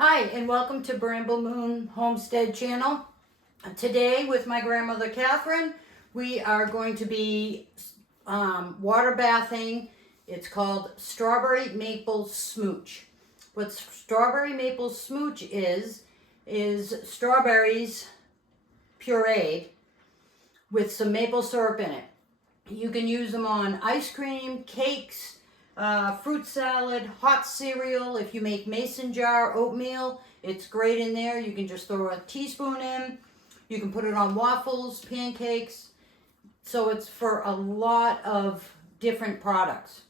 Hi, and welcome to Bramble Moon Homestead Channel. Today, with my grandmother Catherine, we are going to be water bathing. It's called Strawberry Maple Smooch. What Strawberry Maple Smooch is strawberries pureed with some maple syrup in it. You can use them on ice cream, cakes, fruit salad, hot cereal. If you make mason jar oatmeal, it's great in there. You can just throw a teaspoon in. You can put it on waffles, pancakes. So it's for a lot of different products.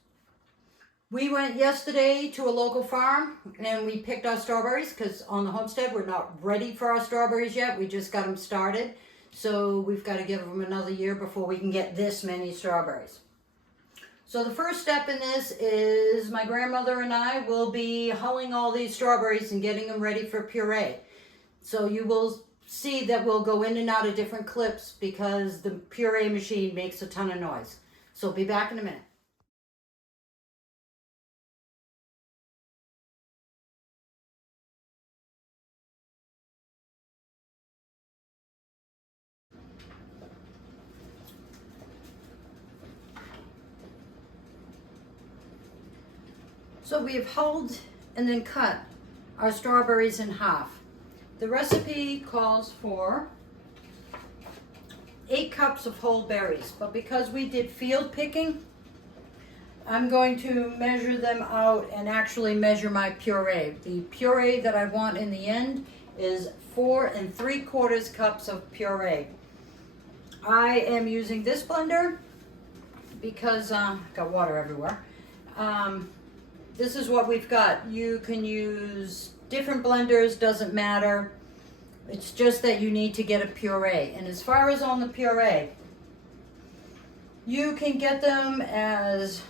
We went yesterday to a local farm and we picked our strawberries because on the homestead we're not ready for our strawberries yet. We just got them started. So we've got to give them another year before we can get this many strawberries. So the first step in this is my grandmother and I will be hulling all these strawberries and getting them ready for puree. So you will see that we'll go in and out of different clips because the puree machine makes a ton of noise. So be back in a minute. So we have hulled and then cut our strawberries in half. The recipe calls for 8 cups of whole berries, but because we did field picking, I'm going to measure them out and actually measure my puree. The puree that I want in the end is 4 3/4 cups of puree. I am using this blender because got water everywhere. This is what we've got. You can use different blenders, doesn't matter. It's just that you need to get a puree. And as far as on the puree, you can get them as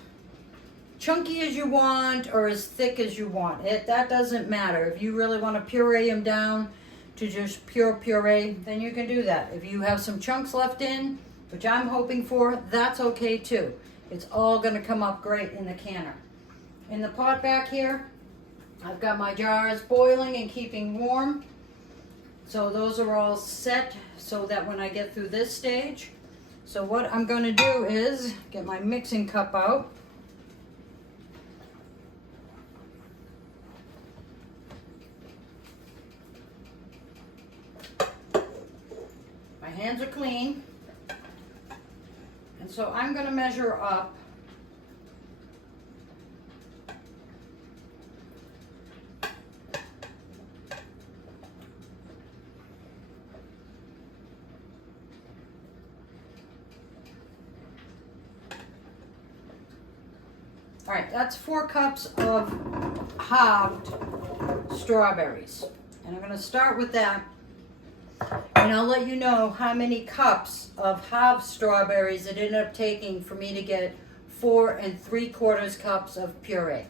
chunky as you want or as thick as you want. That doesn't matter. If you really want to puree them down to just pure puree, then you can do that. If you have some chunks left in, which I'm hoping for, that's okay too. It's all going to come up great in the canner. In the pot back here, I've got my jars boiling and keeping warm. So those are all set so that when I get through this stage. So what I'm going to do is get my mixing cup out. My hands are clean. And so I'm going to measure up . All right, that's 4 cups of halved strawberries. And I'm going to start with that. And I'll let you know how many cups of halved strawberries it ended up taking for me to get 4 3/4 cups of puree.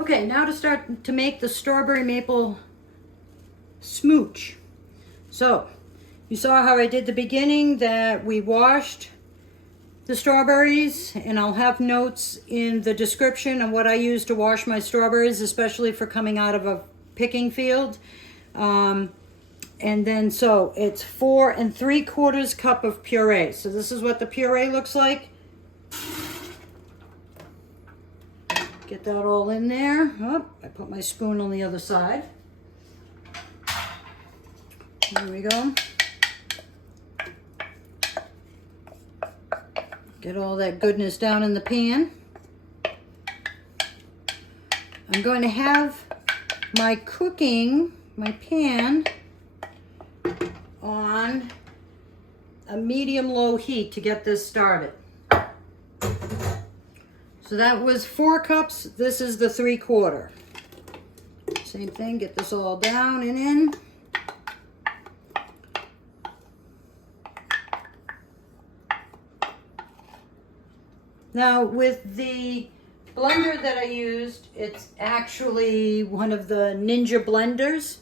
Okay, now to start to make the strawberry maple smooch. So, you saw how I did the beginning, that we washed the strawberries, and I'll have notes in the description on what I use to wash my strawberries, especially for coming out of a picking field. And then so it's 4 3/4 cup of puree. So this is what the puree looks like. Get that all in there. Oh, I put my spoon on the other side. There we go. Get all that goodness down in the pan. I'm going to have my pan on a medium-low heat to get this started. So that was 4 cups. This is the 3/4. Same thing, get this all down and in. Now with the blender that I used, it's actually one of the Ninja blenders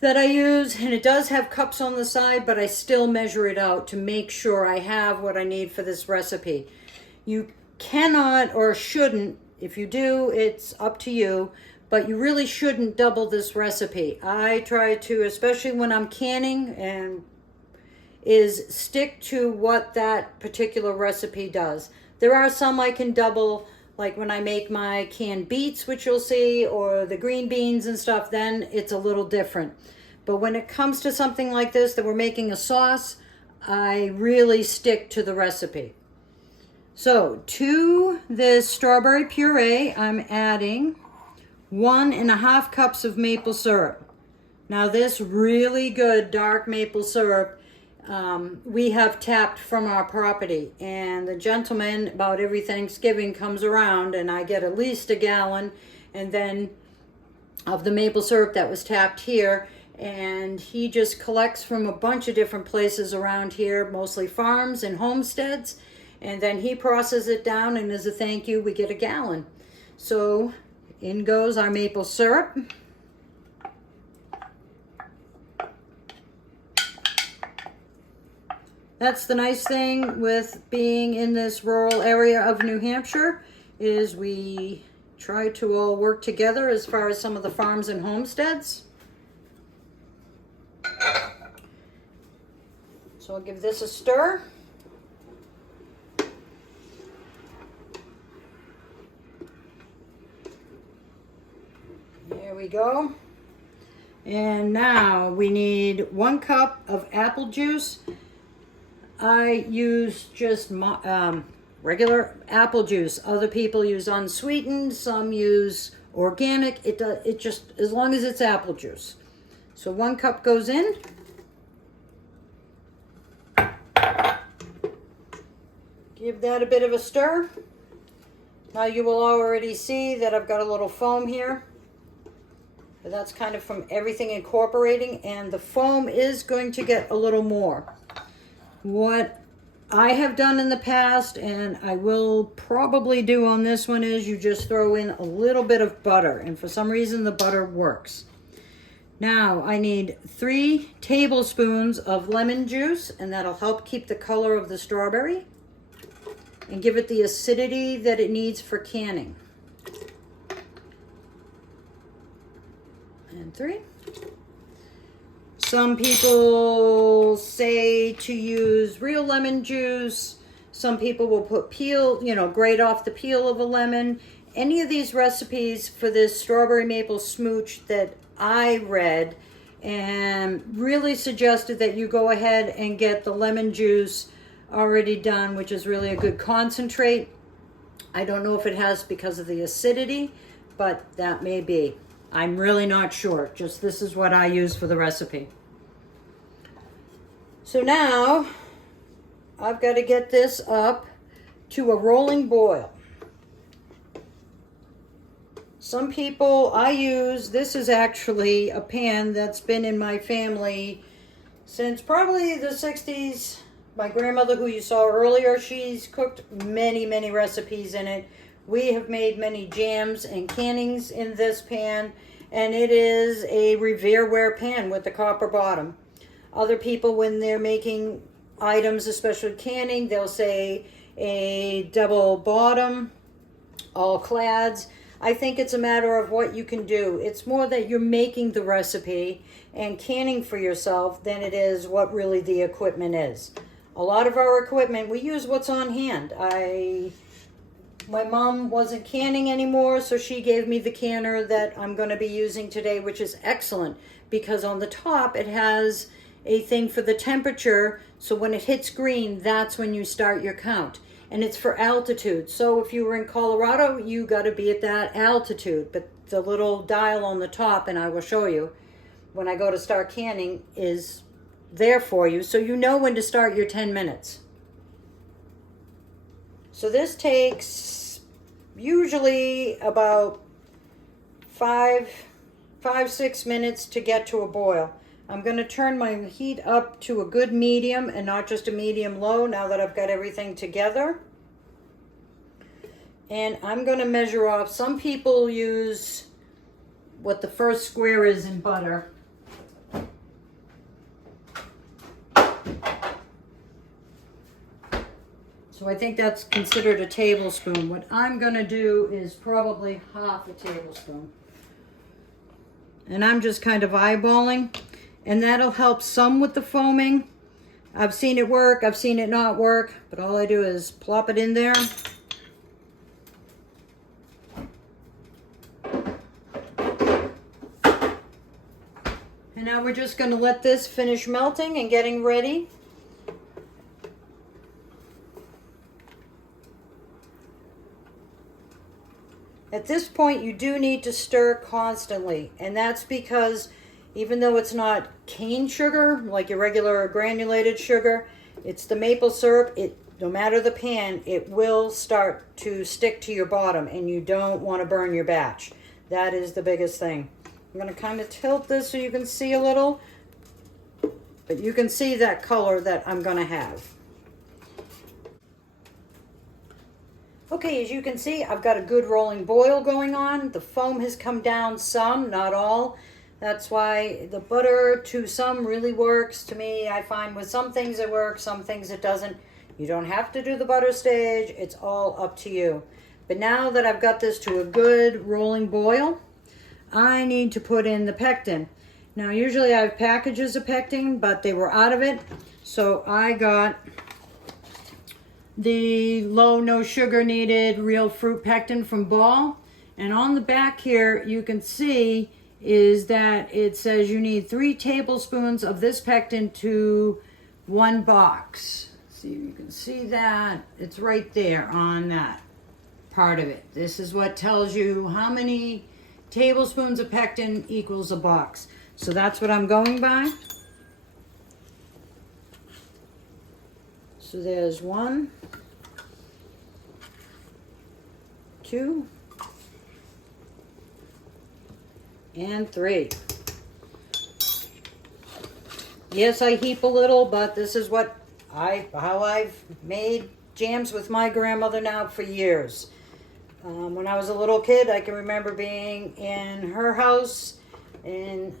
that I use, and it does have cups on the side, but I still measure it out to make sure I have what I need for this recipe. You cannot or shouldn't If you do, it's up to you, but you really shouldn't double this recipe. I try to, especially when I'm canning, and is stick to what that particular recipe does. There are some I can double, like when I make my canned beets, which you'll see, or the green beans and stuff, then it's a little different. But when it comes to something like this, that we're making a sauce, I really stick to the recipe. So to this strawberry puree, I'm adding 1.5 cups of maple syrup. Now this really good dark maple syrup, we have tapped from our property, and the gentleman about every Thanksgiving comes around and I get at least a gallon and then of the maple syrup that was tapped here, and he just collects from a bunch of different places around here, mostly farms and homesteads, and then he processes it down, and as a thank you we get a gallon. So in goes our maple syrup. That's the nice thing with being in this rural area of New Hampshire, is we try to all work together as far as some of the farms and homesteads. So I'll give this a stir. There we go. And now we need 1 cup of apple juice. I use just regular apple juice. Other people use unsweetened, some use organic. It just, as long as it's apple juice. So 1 cup goes in. Give that a bit of a stir. Now you will already see that I've got a little foam here. But that's kind of from everything incorporating, and the foam is going to get a little more. What I have done in the past, and I will probably do on this one, is you just throw in a little bit of butter, and for some reason the butter works. Now I need 3 tablespoons of lemon juice, and that'll help keep the color of the strawberry and give it the acidity that it needs for canning. And 3. Some people say to use real lemon juice. Some people will put peel, grate off the peel of a lemon. Any of these recipes for this strawberry maple smooch that I read and really suggested that you go ahead and get the lemon juice already done, which is really a good concentrate. I don't know if it has because of the acidity, but that may be. I'm really not sure. Just this is what I use for the recipe. So now I've got to get this up to a rolling boil. Some people this is actually a pan that's been in my family since probably the 60s. My grandmother, who you saw earlier, she's cooked many, many recipes in it. We have made many jams and cannings in this pan, and it is a Revereware pan with the copper bottom. Other people, when they're making items, especially canning, they'll say a double bottom, all clads. I think it's a matter of what you can do. It's more that you're making the recipe and canning for yourself than it is what really the equipment is. A lot of our equipment, we use what's on hand. My mom wasn't canning anymore, so she gave me the canner that I'm going to be using today, which is excellent because on the top it has a thing for the temperature, so when it hits green, that's when you start your count. And it's for altitude. So if you were in Colorado, you got to be at that altitude. But the little dial on the top, and I will show you when I go to start canning, is there for you, so you know when to start your 10 minutes. So this takes usually about 5-6 minutes to get to a boil. I'm going to turn my heat up to a good medium and not just a medium low now that I've got everything together. And I'm going to measure off. Some people use what the first square is in butter. So I think that's considered a tablespoon. What I'm gonna do is probably half a tablespoon. And I'm just kind of eyeballing, and that'll help some with the foaming. I've seen it work, I've seen it not work, but all I do is plop it in there. And now we're just gonna let this finish melting and getting ready. At this point, you do need to stir constantly, and that's because even though it's not cane sugar, like your regular granulated sugar, it's the maple syrup. No matter the pan, it will start to stick to your bottom, and you don't want to burn your batch. That is the biggest thing. I'm going to kind of tilt this so you can see a little, but you can see that color that I'm going to have. Okay, as you can see, I've got a good rolling boil going on. The foam has come down some, not all. That's why the butter to some really works. To me, I find with some things it works, some things it doesn't. You don't have to do the butter stage. It's all up to you. But now that I've got this to a good rolling boil, I need to put in the pectin. Now, usually I have packages of pectin, but they were out of it. So I got the low, no sugar needed real fruit pectin from Ball. And on the back here, you can see is that it says you need 3 tablespoons of this pectin to 1 box. See, you can see that. It's right there on that part of it. This is what tells you how many tablespoons of pectin equals a box. So that's what I'm going by. So there's 1, 2, and 3. Yes, I heap a little, but this is how I've made jams with my grandmother now for years. When I was a little kid, I can remember being in her house and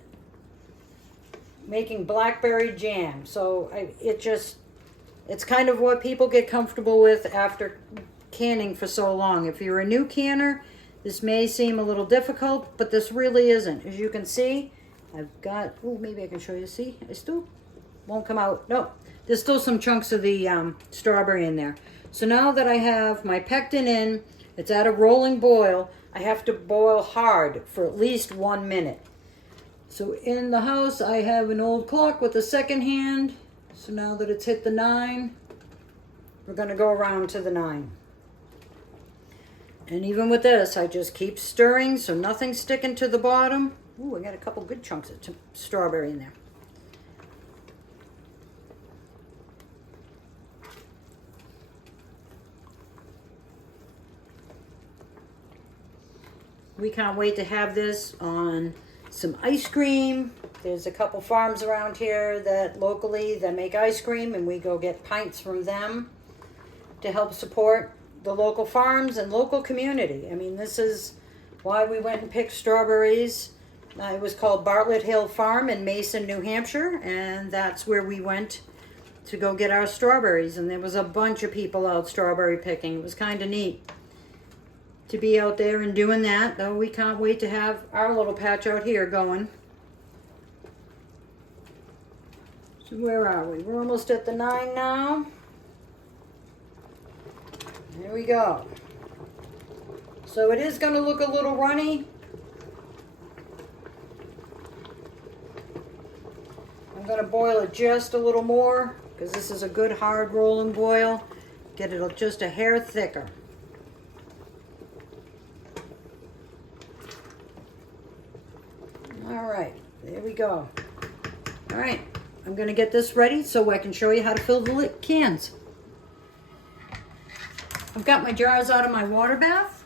making blackberry jam. So it's kind of what people get comfortable with after canning for so long. If you're a new canner, this may seem a little difficult, but this really isn't. As you can see, I've got, maybe I can show you. See, I still won't come out. No, there's still some chunks of the strawberry in there. So now that I have my pectin in, it's at a rolling boil, I have to boil hard for at least 1 minute. So in the house, I have an old clock with a second hand. So now that it's hit the 9, we're gonna go around to the 9. And even with this, I just keep stirring so nothing's sticking to the bottom. Ooh, I got a couple good chunks of strawberry in there. We can't wait to have this on some ice cream. There's a couple farms around here that locally that make ice cream, and we go get pints from them to help support the local farms and local community. I mean, this is why we went and picked strawberries. It was called Barrett Hill Farm in Mason, New Hampshire, and that's where we went to go get our strawberries. And there was a bunch of people out strawberry picking. It was kind of neat to be out there and doing that, though we can't wait to have our little patch out here going. So where are we? We're almost at the 9 now. There we go. So it is going to look a little runny. I'm going to boil it just a little more because this is a good hard rolling boil. Get it just a hair thicker. All right, there we go. All right, I'm going to get this ready so I can show you how to fill the cans. I've got my jars out of my water bath.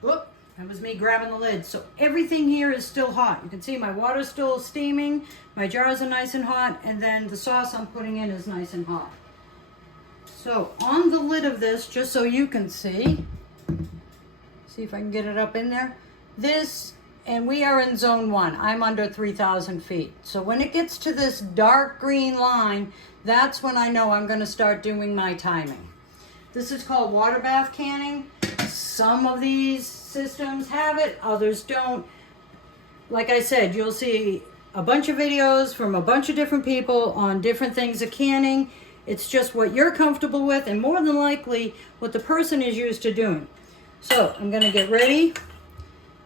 Whoop, that was me grabbing the lid. So everything here is still hot. You can see my water's still steaming, my jars are nice and hot, and then the sauce I'm putting in is nice and hot. So on the lid of this, just so you can see if I can get it up in there, and we are in zone 1. I'm under 3,000 feet. So when it gets to this dark green line, that's when I know I'm gonna start doing my timing. This is called water bath canning. Some of these systems have it, others don't. Like I said, you'll see a bunch of videos from a bunch of different people on different things of canning. It's just what you're comfortable with and more than likely what the person is used to doing. So I'm gonna get ready.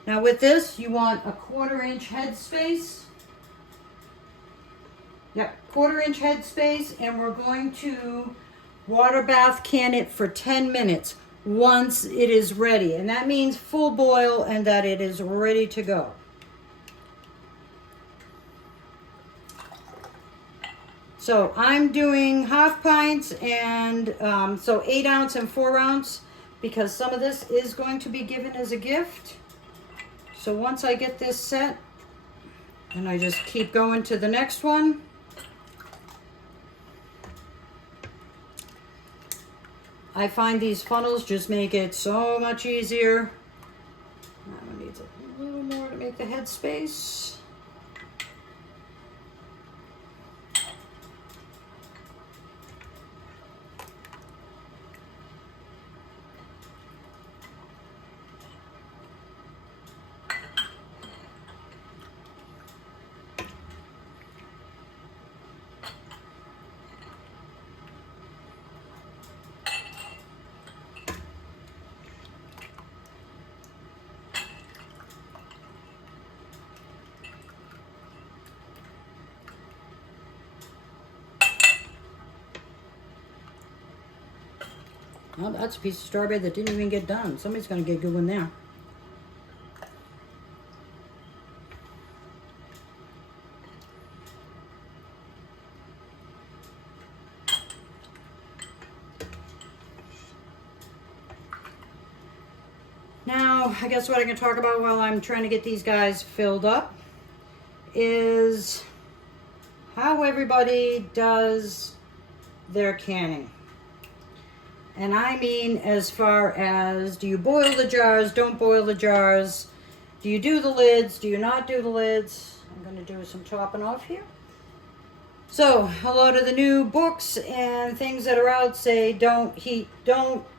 Now with this, you want a 1/4 inch head space. Yep, 1/4 inch head space, and we're going to water bath can it for 10 minutes once it is ready. And that means full boil and that it is ready to go. So I'm doing 1/2 pints and so 8 ounce and 4 ounce because some of this is going to be given as a gift. So once I get this set, and I just keep going to the next one. I find these funnels just make it so much easier. That one needs a little more to make the head space. Well, that's a piece of strawberry that didn't even get done. Somebody's going to get a good one there. Now, I guess what I can talk about while I'm trying to get these guys filled up is how everybody does their canning. And I mean as far as, do you boil the jars, don't boil the jars? Do you do the lids, do you not do the lids? I'm going to do some topping off here. So, a lot of the new books and things that are out say don't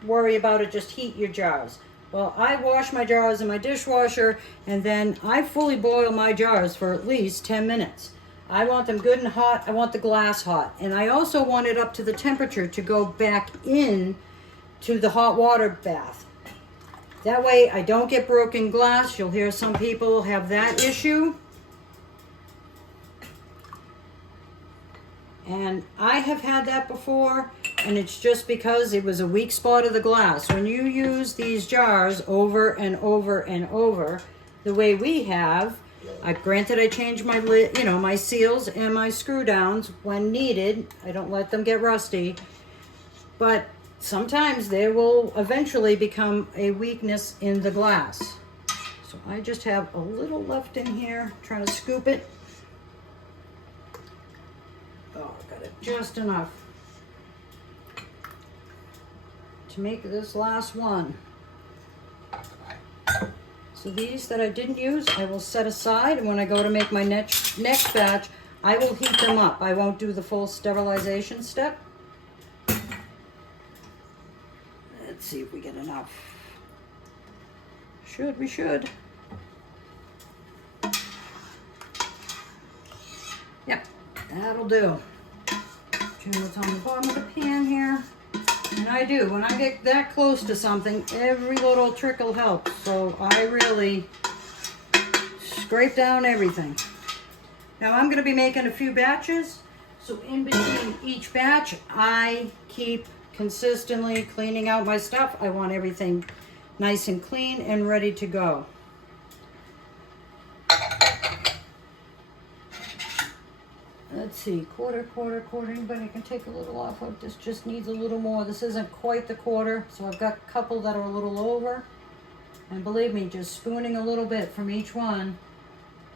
worry about it, just heat your jars. Well, I wash my jars in my dishwasher and then I fully boil my jars for at least 10 minutes. I want them good and hot, I want the glass hot. And I also want it up to the temperature to go back in to the hot water bath. That way I don't get broken glass. You'll hear some people have that issue. And I have had that before, and it's just because it was a weak spot of the glass. When you use these jars over and over and over, the way we have, granted I change my lid, my seals and my screw downs when needed. I don't let them get rusty, but sometimes they will eventually become a weakness in the glass. So I just have a little left in here, trying to scoop it. Oh, I got it just enough to make this last one. So these that I didn't use, I will set aside, and when I go to make my next batch, I will heat them up. I won't do the full sterilization step. Let's see if we get enough. We should. Yep, that'll do. Turn what's on the bottom of the pan here. And I do. When I get that close to something, every little trickle helps. So I really scrape down everything. Now I'm going to be making a few batches. So in between each batch, I keep consistently cleaning out my stuff. I want everything nice and clean and ready to go. Let's see, quarter. Anybody can take a little off of this. Just needs a little more. This isn't quite the quarter, so I've got a couple that are a little over. And believe me, just spooning a little bit from each one,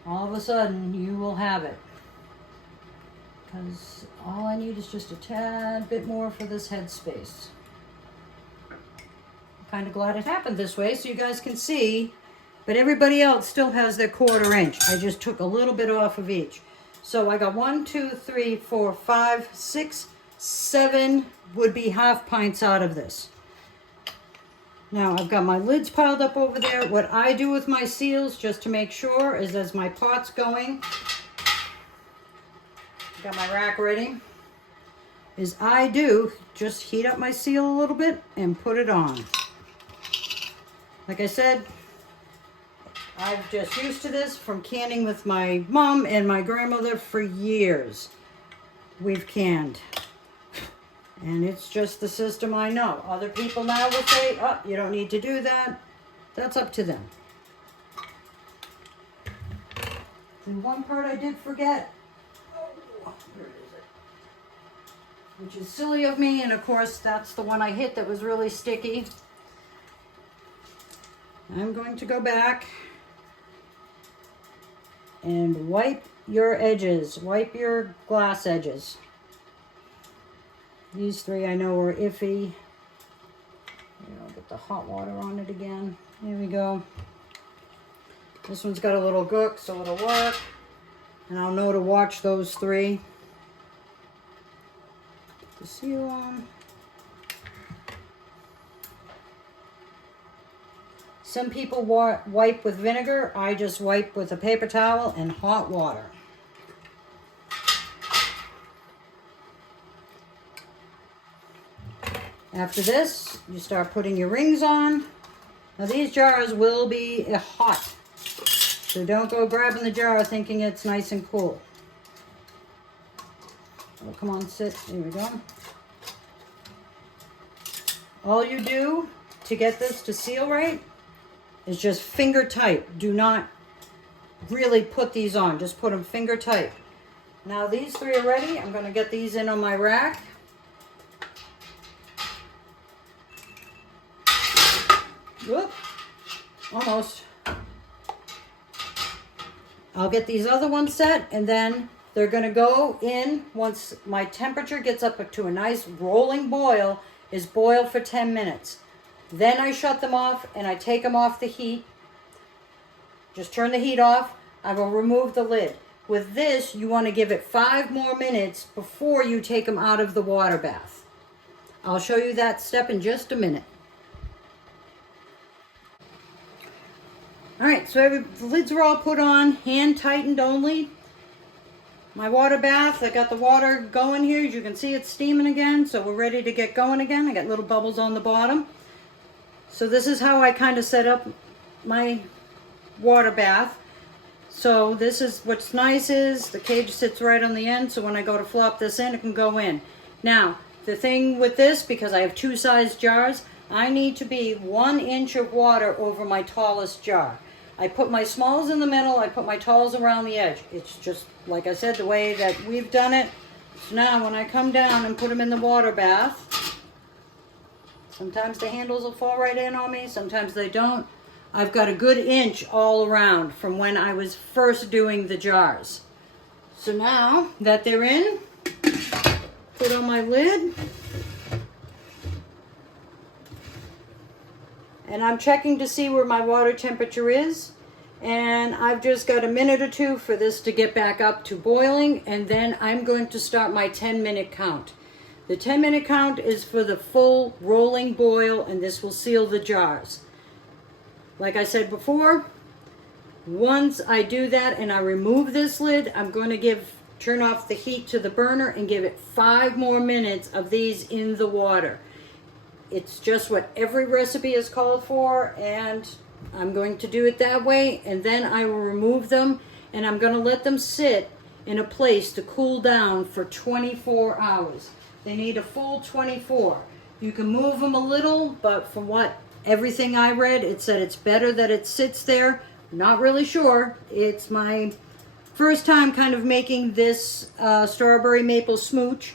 all of a sudden you will have it. Because all I need is just a tad bit more for this head space. I'm kind of glad it happened this way so you guys can see, but everybody else still has their 1/4 inch. I just took a little bit off of each. So I got 1, 2, 3, 4, 5, 6, 7 would be half pints out of this. Now I've got my lids piled up over there. What I do with my seals, just to make sure, is as my pot's going, got my rack ready, is I do just heat up my seal a little bit and put it on. Like I said, I've just used to this from canning with my mom and my grandmother for years. We've canned. And it's just the system I know. Other people now will say, oh, you don't need to do that. That's up to them. And one part I did forget. Oh, where is it? Which is silly of me, and of course that's the one I hit that was really sticky. I'm going to go back and wipe your edges. Wipe your glass edges. These 3 I know are iffy. I'll get the hot water on it again. There we go. This one's got a little gook, so it'll work. And I'll know to watch those 3. Put the seal on. Some people wipe with vinegar. I just wipe with a paper towel and hot water. After this, you start putting your rings on. Now these jars will be hot, so don't go grabbing the jar thinking it's nice and cool. Oh, come on, sit. There we go. All you do to get this to seal right is just finger tight. Do not really put these on. Just put them finger tight. Now these 3 are ready. I'm going to get these in on my rack. Whoop, almost. I'll get these other ones set, and then they're going to go in once my temperature gets up to a nice rolling boil, is boil for 10 minutes. Then I shut them off and I take them off the heat. Just turn the heat off. I will remove the lid. With this, you want to give it 5 more minutes before you take them out of the water bath. I'll show you that step in just a minute. All right, so the lids are all put on, hand tightened only. My water bath, I got the water going here. As you can see, it's steaming again, so we're ready to get going again. I got little bubbles on the bottom. So this is how I kind of set up my water bath. So this is, what's nice is the cage sits right on the end, so when I go to flop this in, it can go in. Now, the thing with this, because I have 2 size jars, I need to be 1 inch of water over my tallest jar. I put my smalls in the middle, I put my talls around the edge. It's just, like I said, the way that we've done it. So now when I come down and put them in the water bath, sometimes the handles will fall right in on me, sometimes they don't. I've got a good inch all around from when I was first doing the jars. So now that they're in, put on my lid. And I'm checking to see where my water temperature is. And I've just got a minute or 2 for this to get back up to boiling. And then I'm going to start my 10-minute count. The 10-minute count is for the full rolling boil, and this will seal the jars. Like I said before, once I do that and I remove this lid, I'm going to turn off the heat to the burner and give it 5 more minutes of these in the water. It's just what every recipe is called for, and I'm going to do it that way, and then I will remove them, and I'm going to let them sit in a place to cool down for 24 hours. They need a full 24. You can move them a little, but from everything I read, it said it's better that it sits there. Not really sure. It's my first time kind of making this strawberry maple smooch.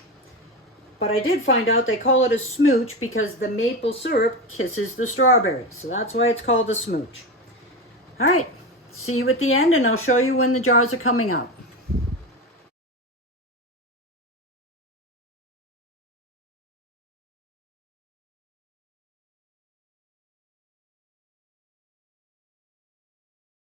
But I did find out they call it a smooch because the maple syrup kisses the strawberries. So that's why it's called a smooch. All right, see you at the end, and I'll show you when the jars are coming out.